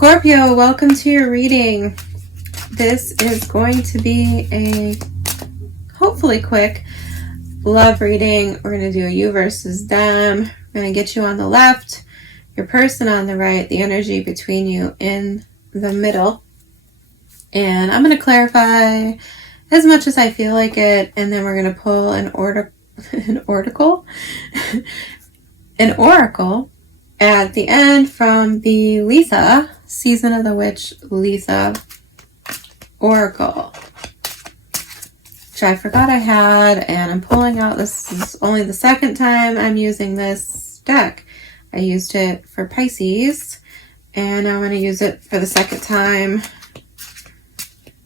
Scorpio, welcome to your reading. This is going to be a hopefully quick love reading. We're going to do a you versus them. We're going to get you on the left, your person on the right, the energy between you in the middle. And I'm going to clarify as much as I feel like it, and then we're going to pull an oracle at the end from the Lisa, Season of the Witch Lisa Oracle, which I forgot I had, and I'm pulling out. This is only the second time I'm using this deck. I used it for Pisces, and I'm going to use it for the second time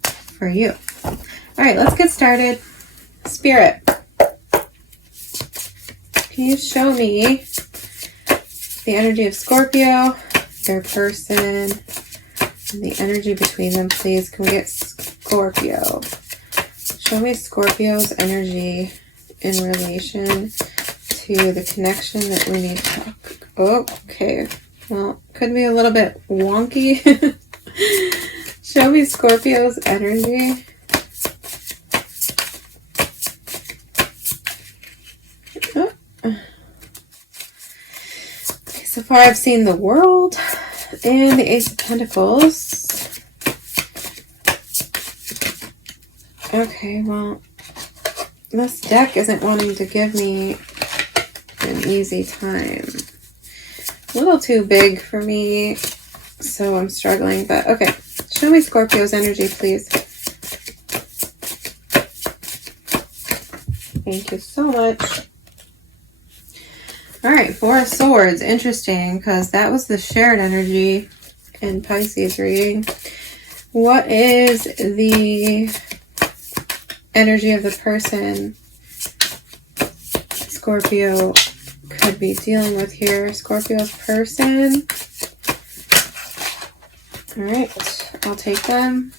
for you. All right, let's get started. Spirit, can you show me the energy of Scorpio, their person, and the energy between them, please? Can we get Scorpio? Show me Scorpio's energy in relation to the connection that we need to... Oh, okay. Well, could be a little bit wonky. Show me Scorpio's energy. Oh. So far I've seen the World and the Ace of Pentacles. Okay, well, this deck isn't wanting to give me an easy time. A little too big for me, so I'm struggling, but okay. Show me Scorpio's energy, please. Thank you so much. All right, Four of Swords. Interesting, because that was the shared energy in Pisces reading. What is the energy of the person Scorpio could be dealing with here? Scorpio's person. All right, I'll take them.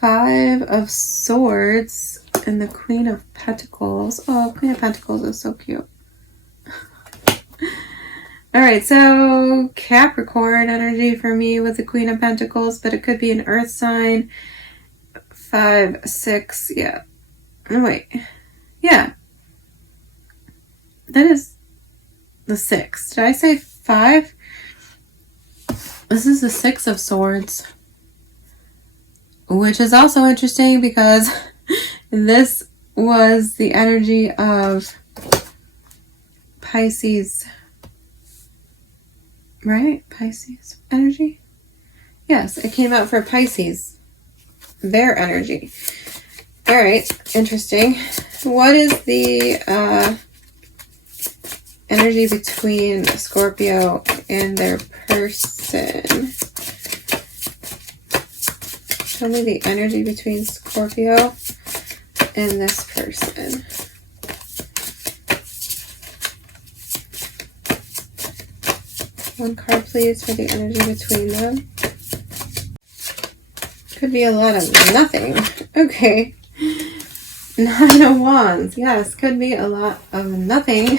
Five of Swords. And the Queen of Pentacles. Oh, Queen of Pentacles is so cute. Alright, so Capricorn energy for me with the Queen of Pentacles, but it could be an earth sign. 5, 6, yeah. No, wait. Yeah. That is the 6. Did I say 5? This is the 6 of Swords. Which is also interesting because this was the energy of Pisces, right? Pisces energy? Yes, it came out for Pisces, their energy. All right, interesting. What is the energy between Scorpio and their person? Show me the energy between Scorpio and this person. One card, please, for the energy between them. Could be a lot of nothing. Okay. 9 of Wands. Yes, could be a lot of nothing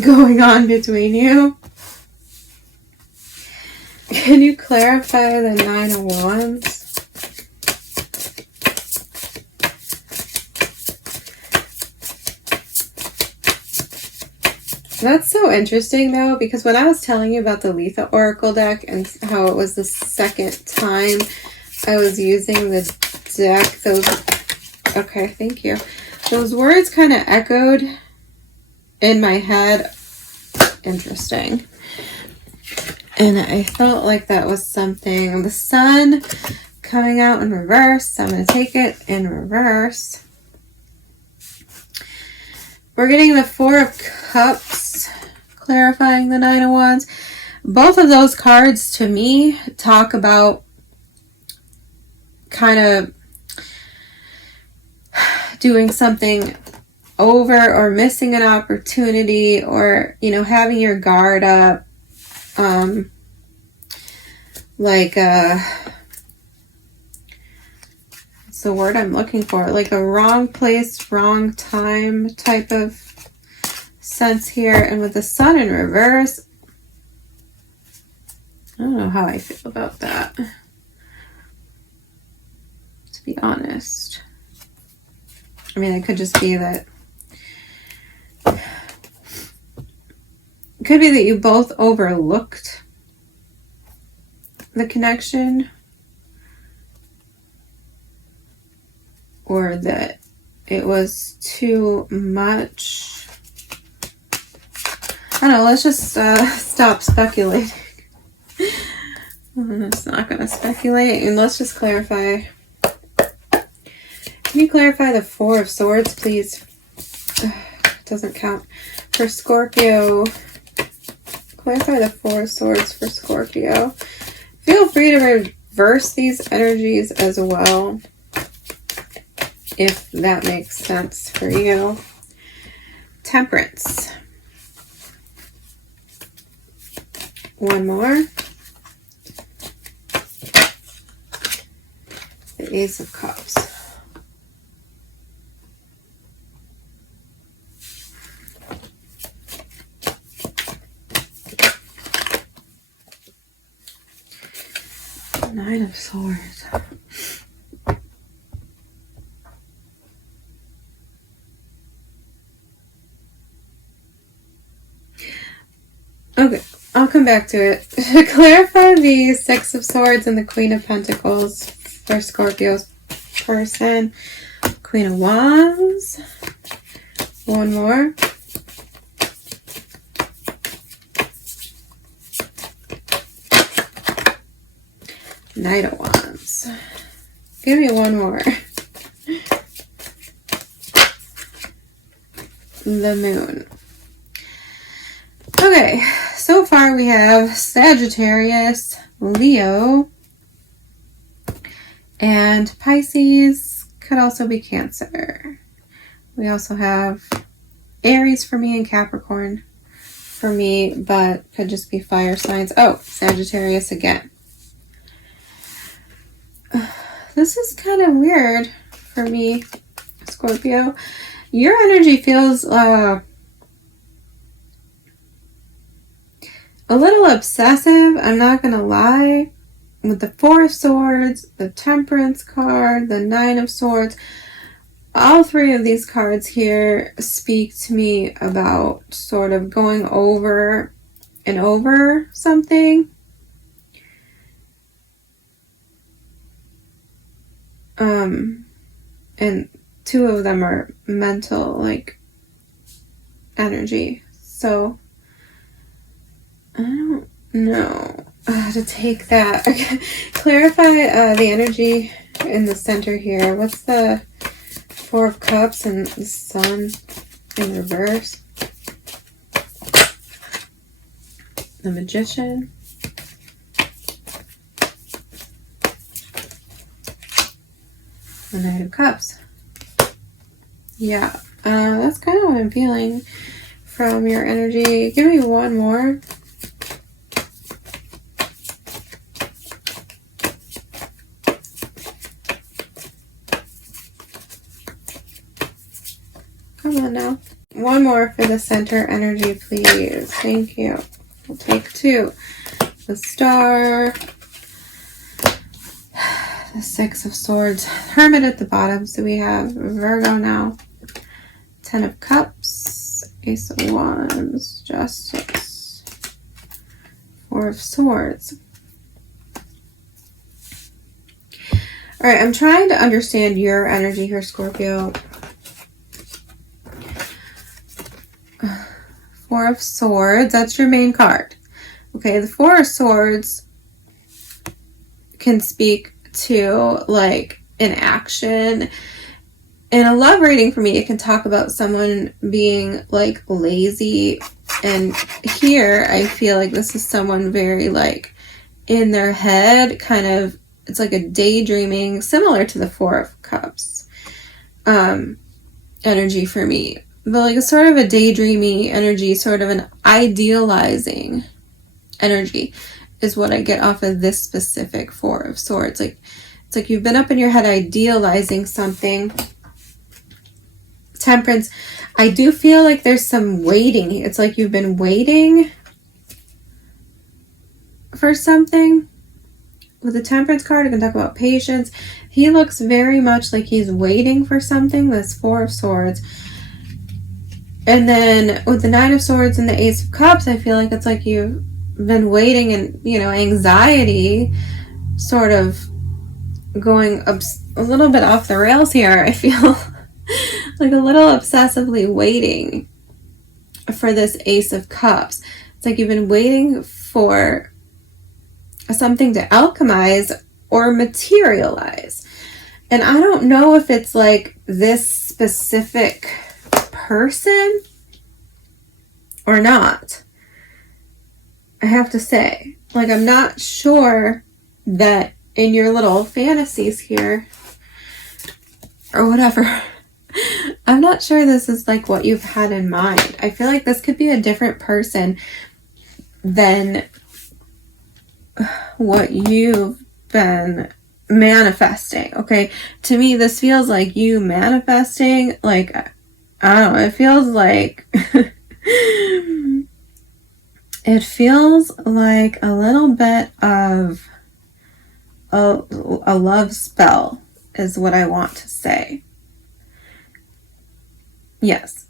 going on between you. Can you clarify the 9 of Wands? That's so interesting, though, because when I was telling you about the Letha Oracle deck and how it was the second time I was using the deck, those... Okay, thank you. Those words kind of echoed in my head. Interesting. And I felt like that was something. The Sun coming out in reverse. So I'm going to take it in reverse. We're getting the 4 of Cups, clarifying the 9 of Wands. Both of those cards, to me, talk about kind of doing something over or missing an opportunity or, you know, having your guard up. What's the word I'm looking for? Like a wrong place, wrong time type of sense here. And with the sun in reverse, I don't know how I feel about that, to be honest. I mean, it could just be that, it could be that you both overlooked the connection, or that it was too much. I don't know, let's just stop speculating. I'm just not going to speculate, and let's just clarify. Can you clarify the Four of Swords, please? It doesn't count. For Scorpio, clarify the Four of Swords for Scorpio. Feel free to reverse these energies as well, if that makes sense for you. Temperance. One more. The Ace of Cups. Nine of Swords. Okay, I'll come back to it. To clarify the Six of Swords and the Queen of Pentacles for Scorpio's person. Queen of Wands. One more. Knight of Wands. Give me one more. The Moon. Okay, so far we have Sagittarius, Leo, and Pisces. Could also be Cancer. We also have Aries for me and Capricorn for me, but could just be fire signs. Oh, Sagittarius again. This is kind of weird for me, Scorpio. Your energy feels a little obsessive, I'm not going to lie. With the Four of Swords, the Temperance card, the Nine of Swords, all three of these cards here speak to me about sort of going over and over something. And two of them are mental, like, energy. So, I don't know how to take that. Okay. Clarify the energy in the center here. What's the Four of Cups and the Sun in reverse? The Magician. The Knight of Cups. Yeah, that's kind of what I'm feeling from your energy. Give me one more. Come on now. One more for the center energy, please. Thank you. We'll take two. The Star. The Six of Swords. Hermit at the bottom. So we have Virgo now. Ten of Cups. Ace of Wands. Justice. Four of Swords. Alright, I'm trying to understand your energy here, Scorpio. Four of Swords. That's your main card. Okay, the Four of Swords can speak to like an action. In a love reading for me, it can talk about someone being like lazy, and here I feel like this is someone very like in their head, kind of, it's like a daydreaming, similar to the Four of Cups energy for me, but like a sort of a daydreamy energy, sort of an idealizing energy is what I get off of this specific Four of Swords. Like, it's like you've been up in your head idealizing something. Temperance. I do feel like there's some waiting. It's like you've been waiting for something. With the Temperance card, I can talk about patience. He looks very much like he's waiting for something. This Four of Swords. And then with the Nine of Swords and the Ace of Cups, I feel like it's like you've been waiting and, you know, anxiety sort of going a little bit off the rails here. I feel like a little obsessively waiting for this Ace of Cups. It's like you've been waiting for something to alchemize or materialize. And I don't know if it's like this specific person or not. I have to say, like, I'm not sure that in your little fantasies here or whatever, I'm not sure this is like what you've had in mind. I feel like this could be a different person than what you've been manifesting. Okay, to me this feels like you manifesting, like, I don't know, it feels like it feels like a little bit of a love spell is what I want to say. Yes.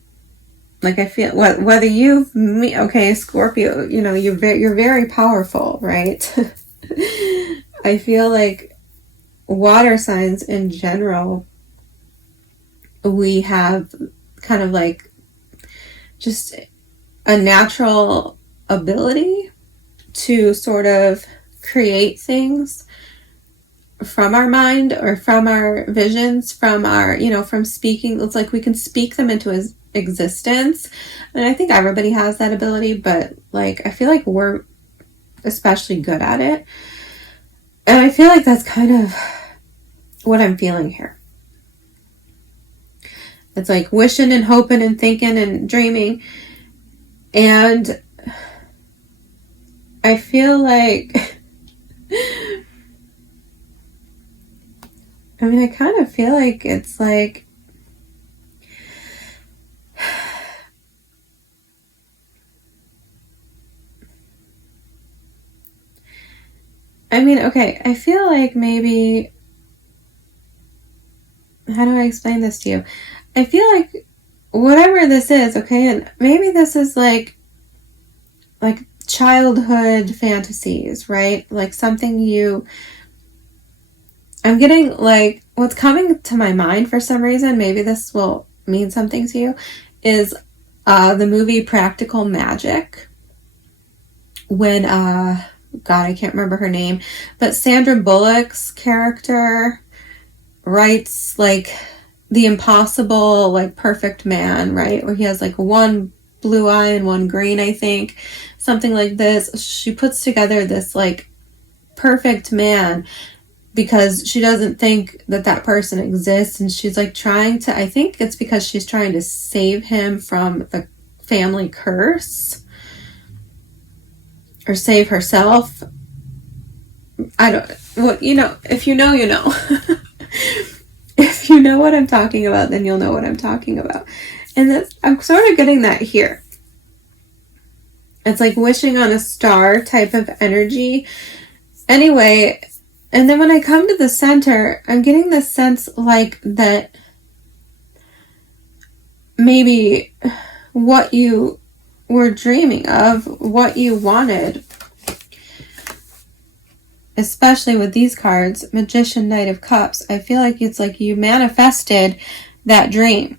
Like, I feel whether you've okay, Scorpio, you know, you're very powerful, right? I feel like water signs in general, we have kind of like just a natural ability to sort of create things from our mind or from our visions, from our, you know, from speaking. It's like we can speak them into existence. And I think everybody has that ability, but like, I feel like we're especially good at it. And I feel like that's kind of what I'm feeling here. It's like wishing and hoping and thinking and dreaming. And I feel like, I mean, I kind of feel like it's like, I mean, okay, I feel like maybe, how do I explain this to you? I feel like whatever this is, okay, and maybe this is like childhood fantasies, right? Like something I'm getting like, what's coming to my mind for some reason, maybe this will mean something to you, is the movie Practical Magic. When, God, I can't remember her name, but Sandra Bullock's character writes like the impossible, like perfect man, right? Where he has like one blue eye and one green, I think, something like this. She puts together this like perfect man because she doesn't think that person exists, and she's like trying to, I think it's because she's trying to save him from the family curse or save herself. I don't, what, you know, if you know, you know. If you know what I'm talking about, then you'll know what I'm talking about. And that's, I'm sort of getting that here. It's like wishing on a star type of energy. Anyway, and then when I come to the center, I'm getting this sense like that maybe what you were dreaming of, what you wanted, especially with these cards, Magician, Knight of Cups, I feel like it's like you manifested that dream.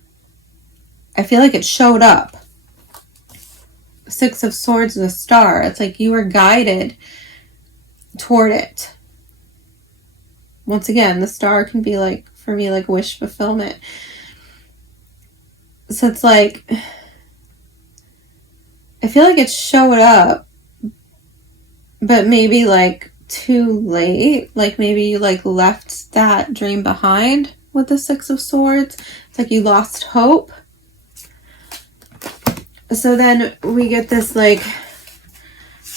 I feel like it showed up. Six of Swords, the star. It's like you were guided toward it. Once again, the star can be like, for me, like wish fulfillment. So it's like, I feel like it showed up, but maybe like too late. Like maybe you like left that dream behind with the Six of Swords. It's like you lost hope. So then we get this like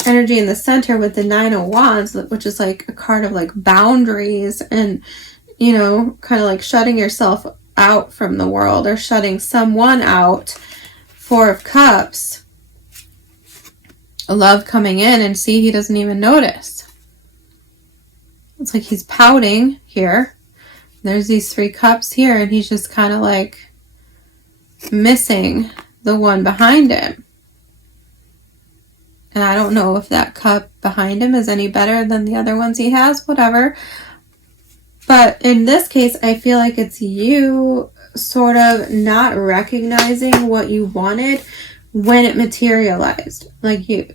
energy in the center with the Nine of Wands, which is like a card of like boundaries and, you know, kind of like shutting yourself out from the world or shutting someone out. Four of Cups. Love coming in, and see, he doesn't even notice. It's like he's pouting here. There's these 3 cups here, and he's just kind of like missing the one behind him. And I don't know if that cup behind him is any better than the other ones he has, whatever. But in this case, I feel like it's you sort of not recognizing what you wanted when it materialized. Like the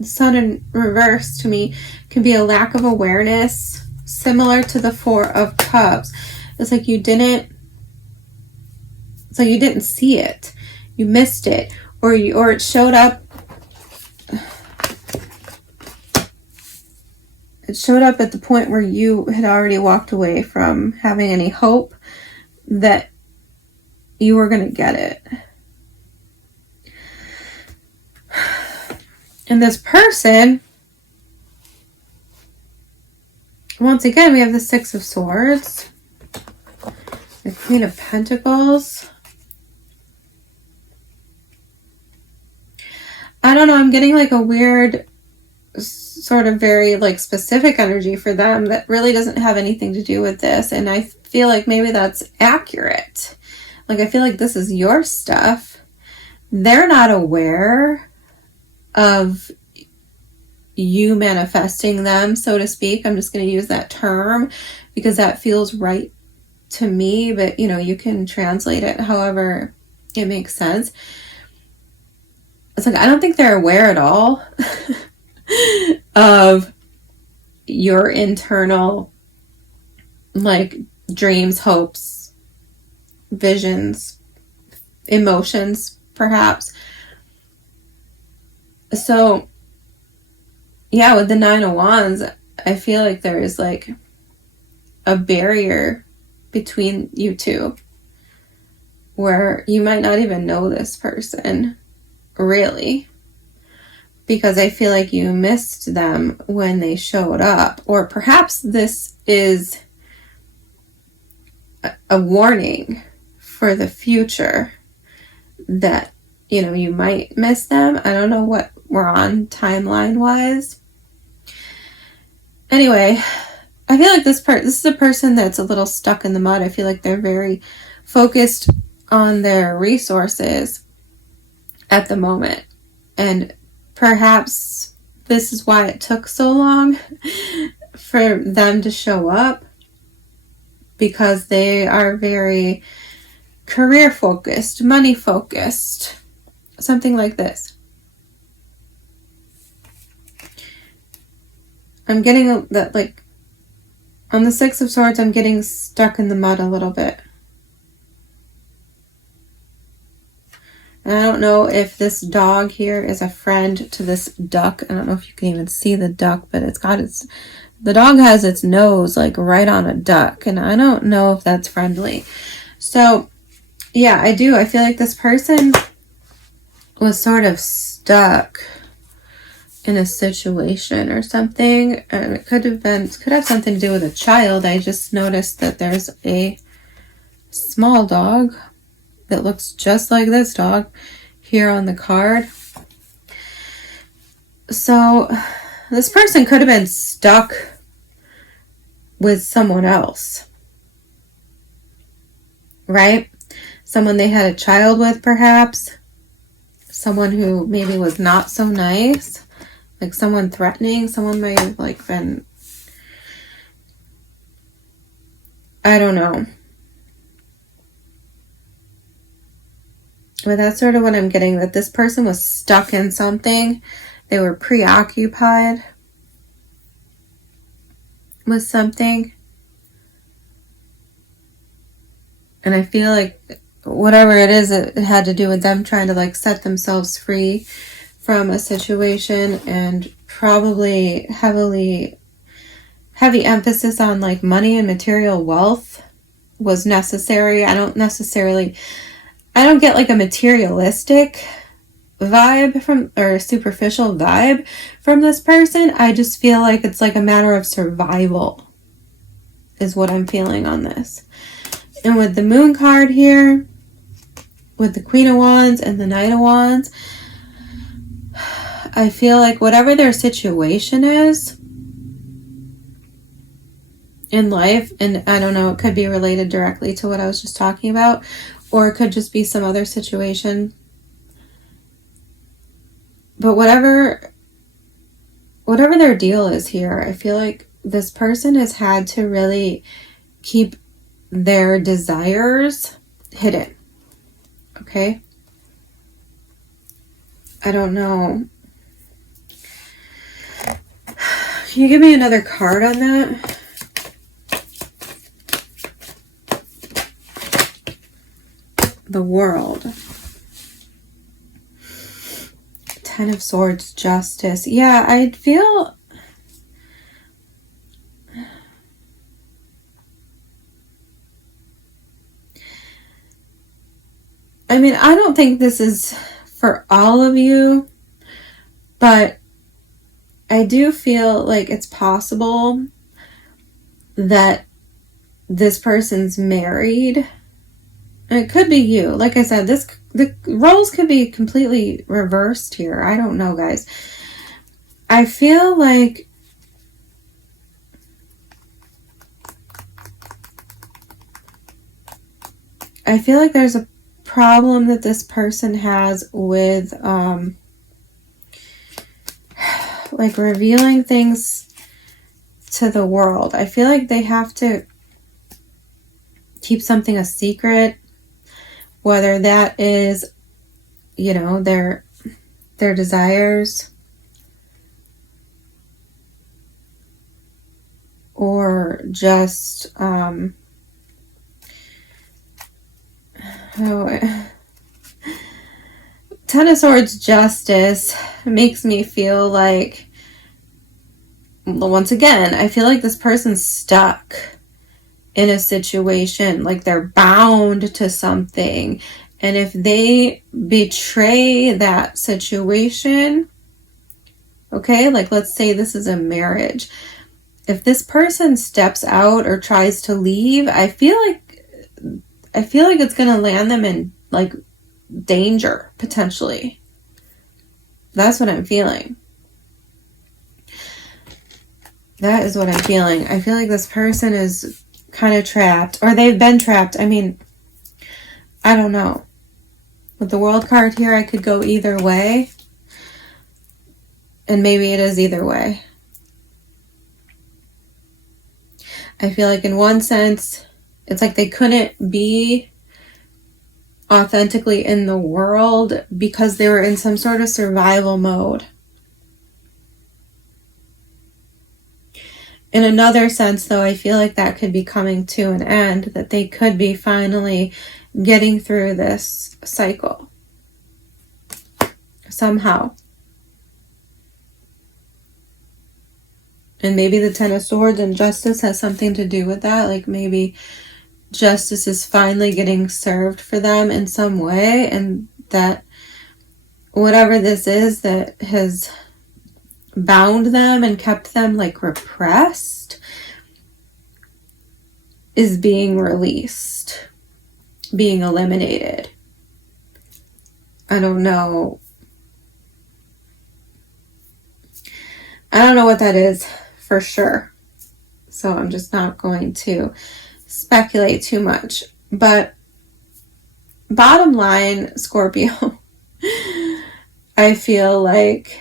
Sun in reverse to me can be a lack of awareness, similar to the 4 of Cups. It's like you didn't see it. You missed it, or it showed up. It showed up at the point where you had already walked away from having any hope that you were going to get it. And this person, once again, we have the 6 of Swords, the Queen of Pentacles. I don't know, I'm getting like a weird sort of very like specific energy for them that really doesn't have anything to do with this, and I feel like maybe that's accurate. Like I feel like this is your stuff. They're not aware of you manifesting them, so to speak. I'm just going to use that term because that feels right to me, but you know, you can translate it however it makes sense. It's like I don't think they're aware at all of your internal like dreams, hopes, visions, emotions, perhaps. So yeah, with the 9 of Wands, I feel like there is like a barrier between you two where you might not even know this person really, because I feel like you missed them when they showed up. Or perhaps this is a warning for the future that, you know, you might miss them. I don't know what we're on timeline wise. Anyway, I feel like this is a person that's a little stuck in the mud. I feel like they're very focused on their resources at the moment. And perhaps this is why it took so long for them to show up, because they are very career focused, money focused, something like this. I'm getting that, like, on the 6 of Swords, I'm getting stuck in the mud a little bit. And I don't know if this dog here is a friend to this duck. I don't know if you can even see the duck, but the dog has its nose like right on a duck, and I don't know if that's friendly. So yeah, I feel like this person was sort of stuck in a situation or something, and it could have something to do with a child. I just noticed that there's a small dog that looks just like this dog here on the card. So this person could have been stuck with someone else, right? Someone they had a child with, perhaps. Someone who maybe was not so nice, like someone threatening. Someone might have like been, I don't know. But that's sort of what I'm getting, that this person was stuck in something. They were preoccupied with something. And I feel like whatever it is, it had to do with them trying to like set themselves free from a situation, and probably heavy emphasis on like money and material wealth was necessary. I don't get like a materialistic vibe or a superficial vibe from this person. I just feel like it's like a matter of survival is what I'm feeling on this. And with the Moon card here, with the Queen of Wands and the Knight of Wands, I feel like whatever their situation is in life, and I don't know, it could be related directly to what I was just talking about, or it could just be some other situation. But whatever their deal is here, I feel like this person has had to really keep their desires hidden. Okay? I don't know. Can you give me another card on that? The World. Ten of Swords, Justice. Yeah, I feel... I mean, I don't think this is for all of you, but I do feel like it's possible that this person's married. It could be you. Like I said, the roles could be completely reversed here. I don't know, guys. I feel like there's a problem that this person has with like revealing things to the world. I feel like they have to keep something a secret, whether that is, you know, their desires, or just Ten of Swords, Justice makes me feel like, once again, I feel like this person's stuck in a situation, like they're bound to something. And if they betray that situation, okay, like let's say this is a marriage. If this person steps out or tries to leave, I feel like it's going to land them in like danger, potentially. That's what I'm feeling. That is what I'm feeling. I feel like this person is kind of trapped, or they've been trapped. I mean, I don't know. With the World card here, I could go either way. And maybe it is either way. I feel like in one sense, it's like they couldn't be authentically in the world because they were in some sort of survival mode. In another sense, though, I feel like that could be coming to an end, that they could be finally getting through this cycle somehow. And maybe the Ten of Swords and Justice has something to do with that. Like maybe justice is finally getting served for them in some way, and that whatever this is that has bound them and kept them like repressed is being released, being eliminated. I don't know. I don't know what that is for sure. So I'm just not going to speculate too much. But bottom line, Scorpio, I feel like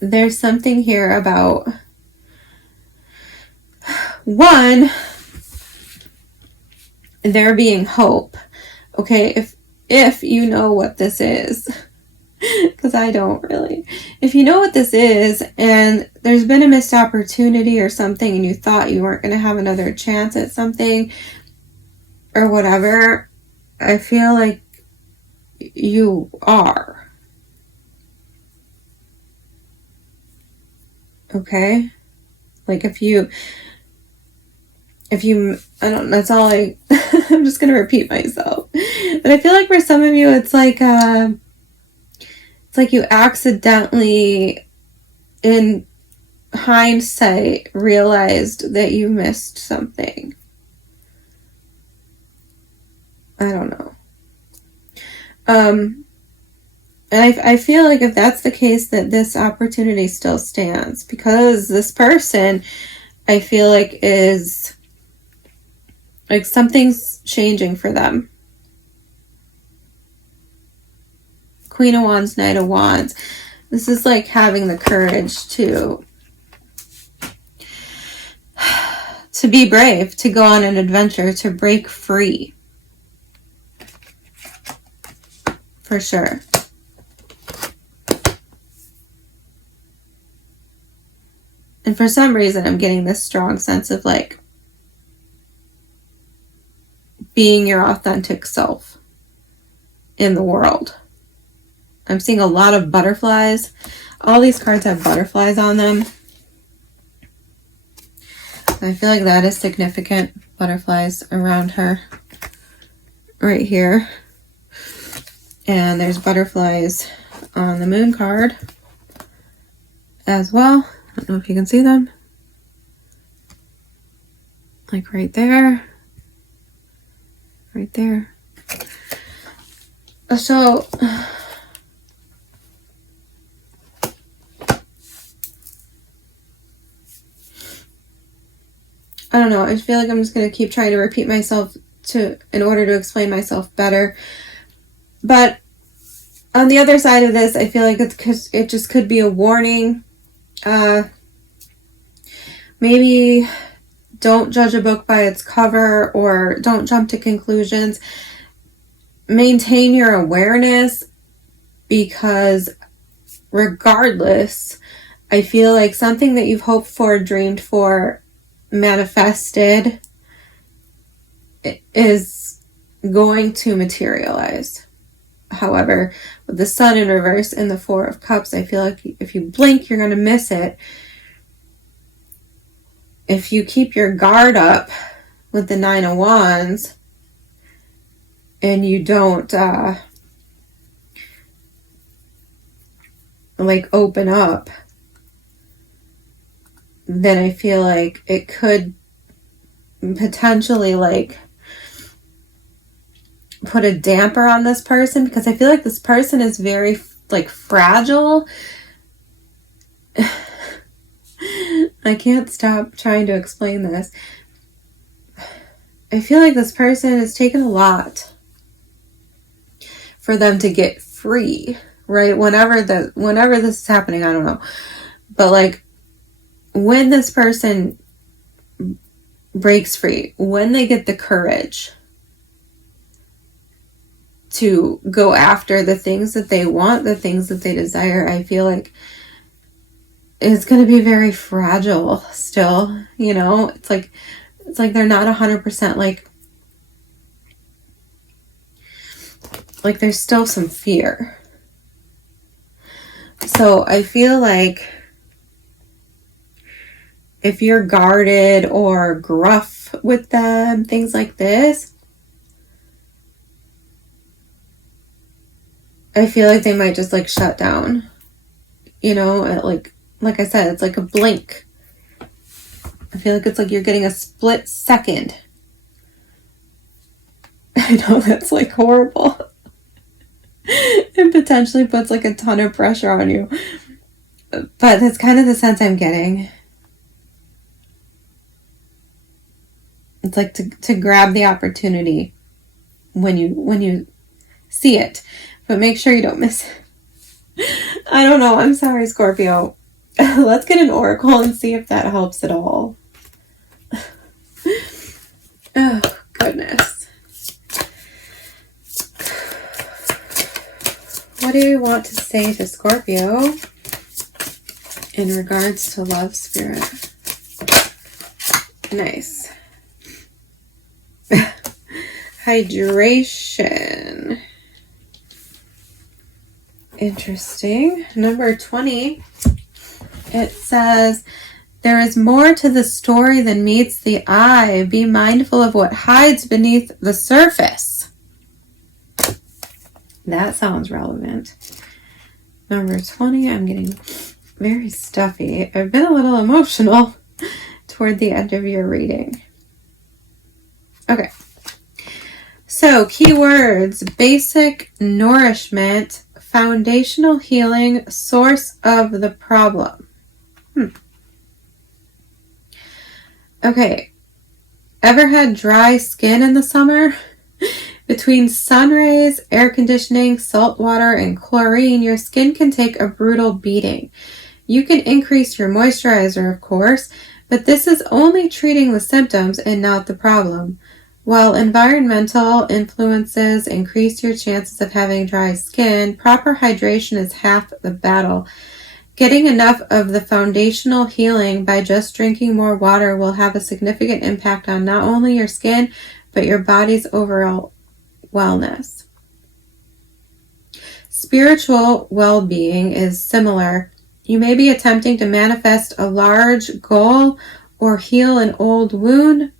there's something here about, one, there being hope. Okay, if you know what this is, because I don't really. If you know what this is and there's been a missed opportunity or something and you thought you weren't going to have another chance at something or whatever, I feel like you are. Okay? Like if you, I don't, that's all I'm just going to repeat myself. But I feel like for some of you, it's like you accidentally, in hindsight, realized that you missed something. I don't know. And I feel like if that's the case, that this opportunity still stands, because this person, I feel like, is like something's changing for them. Queen of Wands, Knight of Wands. This is like having the courage to be brave, to go on an adventure, to break free. For sure. And for some reason, I'm getting this strong sense of like being your authentic self in the world. I'm seeing a lot of butterflies. All these cards have butterflies on them. I feel like that is significant. Butterflies around her right here. And there's butterflies on the moon card as well. I don't know if you can see them. Like right there. Right there. So I don't know. I feel like I'm just going to keep trying to repeat myself in order to explain myself better. But on the other side of this, I feel like it just could be a warning. Maybe don't judge a book by its cover, or don't jump to conclusions. Maintain your awareness, because regardless, I feel like something that you've hoped for, dreamed for, manifested is going to materialize. However, with the Sun in reverse and the Four of Cups, I feel like if you blink, you're going to miss it. If you keep your guard up with the Nine of Wands and you don't like open up, then I feel like it could potentially like put a damper on this person, because I feel like this person is very like fragile. I can't stop trying to explain this. I feel like this person has taken a lot for them to get free, right? Whenever this is happening, I don't know. But like when this person breaks free, when they get the courage to go after the things that they want, the things that they desire, I feel like it's going to be very fragile still, you know? It's like they're not 100% like there's still some fear. So I feel like if you're guarded or gruff with them, things like this, I feel like they might just like shut down, you know, like I said, it's like a blink. I feel like it's like you're getting a split second. I know that's like horrible. It potentially puts like a ton of pressure on you. But that's kind of the sense I'm getting. It's like to grab the opportunity when you see it. But make sure you don't miss it. I don't know. I'm sorry, Scorpio. Let's get an oracle and see if that helps at all. Oh, goodness. What do you want to say to Scorpio in regards to love, spirit? Nice. Hydration. Interesting. Number 20. It says, there is more to the story than meets the eye. Be mindful of what hides beneath the surface. That sounds relevant. Number 20, I'm getting very stuffy. I've been a little emotional toward the end of your reading. Okay. So, keywords: basic nourishment, foundational healing, source of the problem. Okay. Ever had dry skin in the summer? Between sun rays, air conditioning, salt water, and chlorine, your skin can take a brutal beating. You can increase your moisturizer, of course, but this is only treating the symptoms and not the problem. While environmental influences increase your chances of having dry skin, proper hydration is half the battle. Getting enough of the foundational healing by just drinking more water will have a significant impact on not only your skin, but your body's overall wellness. Spiritual well-being is similar. You may be attempting to manifest a large goal or heal an old wound,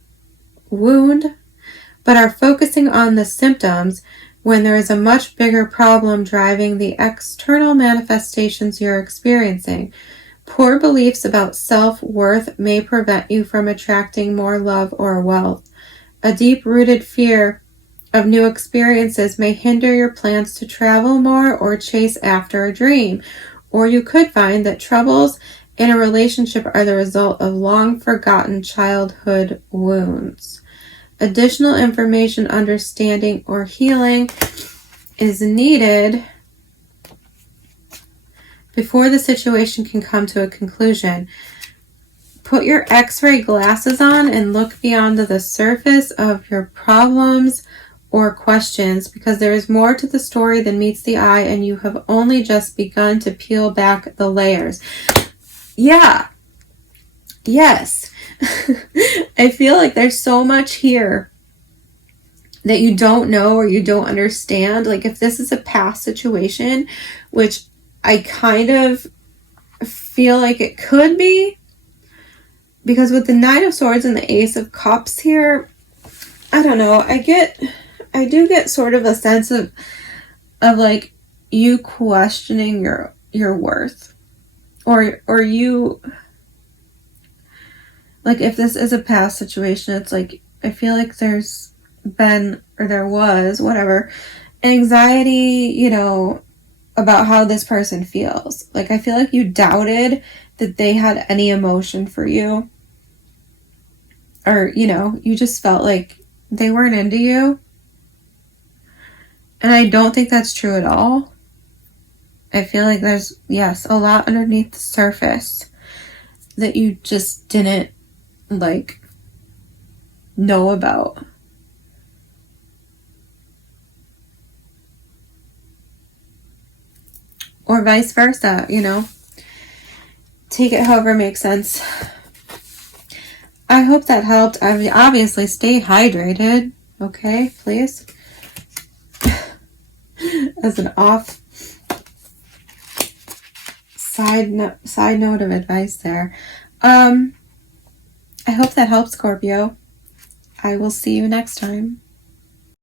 but are focusing on the symptoms when there is a much bigger problem driving the external manifestations you're experiencing. Poor beliefs about self-worth may prevent you from attracting more love or wealth. A deep-rooted fear of new experiences may hinder your plans to travel more or chase after a dream. Or you could find that troubles in a relationship are the result of long-forgotten childhood wounds. Additional information, understanding, or healing is needed before the situation can come to a conclusion. Put your X-ray glasses on and look beyond the surface of your problems or questions, because there is more to the story than meets the eye, and you have only just begun to peel back the layers. Yeah. Yes. I feel like there's so much here that you don't know or you don't understand. Like, if this is a past situation, which I kind of feel like it could be, because with the Nine of Swords and the Ace of Cups here, I don't know, I do get sort of a sense of like you questioning your worth, or you, like, if this is a past situation, it's like I feel like there's been, or there was, whatever, anxiety, you know, about how this person feels. Like, I feel like you doubted that they had any emotion for you, or, you know, you just felt like they weren't into you. And I don't think that's true at all. I feel like there's, yes, a lot underneath the surface that you just didn't, like, know about. Or vice versa, you know. Take it however makes sense. I hope that helped. Obviously, stay hydrated, okay, please. As an off side note of advice there. I hope that helps, Scorpio. I will see you next time.